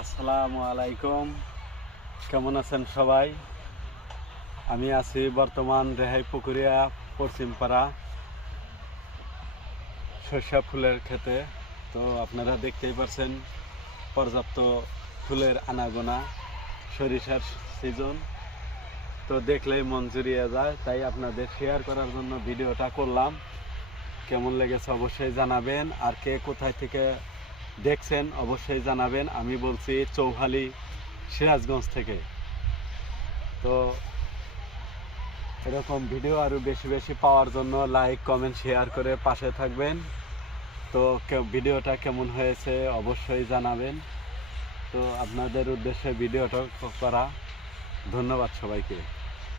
আসসালামু আলাইকুম। কেমন আছেন সবাই? আমি আছি বর্তমান রেহাই পুকুরিয়া পশ্চিমপাড়া সরিষা ফুলের ক্ষেতে। তো আপনারা দেখতেই পাচ্ছেন পর্যাপ্ত ফুলের আনাগোনা, সরিষার সিজন। তো দেখলেই মন জুড়িয়ে যায়, তাই আপনাদের শেয়ার করার জন্য ভিডিওটা করলাম। কেমন লেগেছে অবশ্যই জানাবেন, আর কে কোথায় থেকে দেখছেন অবশ্যই জানাবেন। আমি বলছি চৌহালি, সিরাজগঞ্জ থেকে। তো এরকম ভিডিও আরও বেশি বেশি পাওয়ার জন্য লাইক কমেন্ট শেয়ার করে পাশে থাকবেন। তো ভিডিওটা কেমন হয়েছে অবশ্যই জানাবেন। তো আপনাদের উদ্দেশ্যে ভিডিওটা করা। ধন্যবাদ সবাইকে।